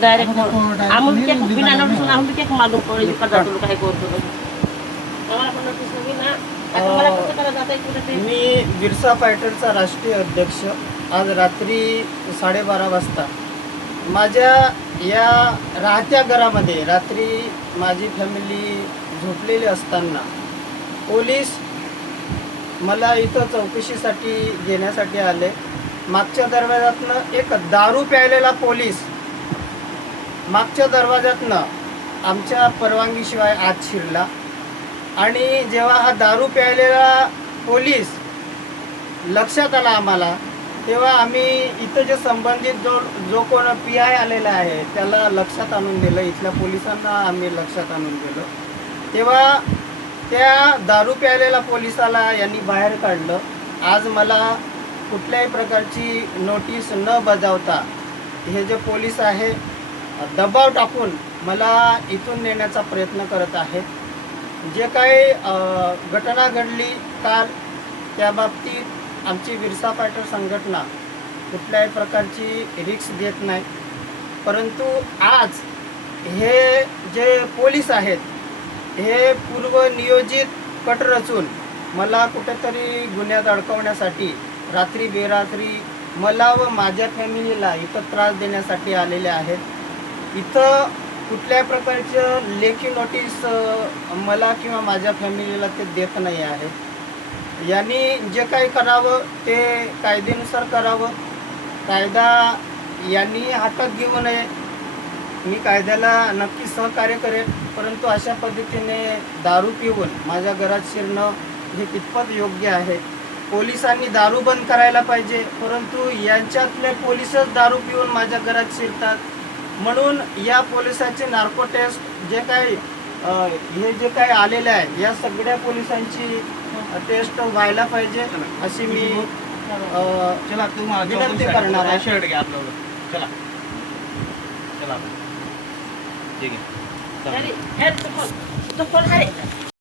Direct आम्ही cake बिना notice आम्ही केक मालूम पडेल पदार्थ काय करतो आम्हाला पण नोटीस नाही ना आता मला कसं करायचं आता कुठे ते मी बिरसा फायटरचा राष्ट्रीय अध्यक्ष आज रात्री 12:30 वाजता माझ्या या राहत्या घरामध्ये रात्री माझी फॅमिली झोपलेली असताना पोलीस मला इथं चौकशीसाठी घेण्यासाठी आले. मागच्या दरवाजातनं एक दारू प्यायलेला पोलीस मागच्या दरवाजातनं आमच्या परवानगीशिवाय आत शिरला आणि जेव्हा हा दारू प्यायलेला पोलीस लक्षात आला आम्हाला तेव्हा आम्ही इथं जे संबंधित जो कोण PI आलेला आहे त्याला लक्षात आणून दिलं. इथल्या पोलिसांना आम्ही लक्षात आणून दिलं. तेव्हा त्या दारू प्यायलेल्या पोलिसाला यांनी बाहेर काढलं. आज मला कुठल्याही प्रकारची नोटीस न बजावता हे जे पोलीस आहे दबाव टाकून मला इथून नेण्याचा प्रयत्न करत आहेत. जे काही घटना घडली काल त्या बाबतीत आमची बिरसा फायटर संघटना कुठल्याही प्रकारची रिस्क देत नाही. परंतु आज हे जे पोलीस आहेत हे पूर्वनियोजित कट रचून मला कुठेतरी गुन्ह्यात अडकवण्यासाठी रात्री बेरात्री मला व माझ्या फॅमिलीला इथं त्रास देण्यासाठी आलेले आहेत. इथं कुठल्याही प्रकारचं लेखी नोटीस मला किंवा माझ्या फॅमिलीला ते देत नाही आहेत. यांनी जे काही करावं ते कायद्यानुसार करावं. कायदा यांनी हातात घेऊ नये. मी कायद्याला नक्की सहकार्य करेन, परंतु अशा पद्धतीने दारू पिऊन माझ्या घरात शिरणं हे कितपत योग्य आहे. पोलिसांनी दारू बंद करायला पाहिजे, परंतु यांच्यातले पोलिसच दारू पिऊन माझ्या घरात शिरतात. म्हणून या पोलिसाचे नार्को टेस्ट जे काही हे जे काही आलेले आहे या सगळ्या पोलिसांची टेस्ट व्हायला पाहिजे अशी मी विनंती करणार आहे. शर्ट घ्या आपलं. चला चला ठीक आहे. अरे हे तो फोन आहे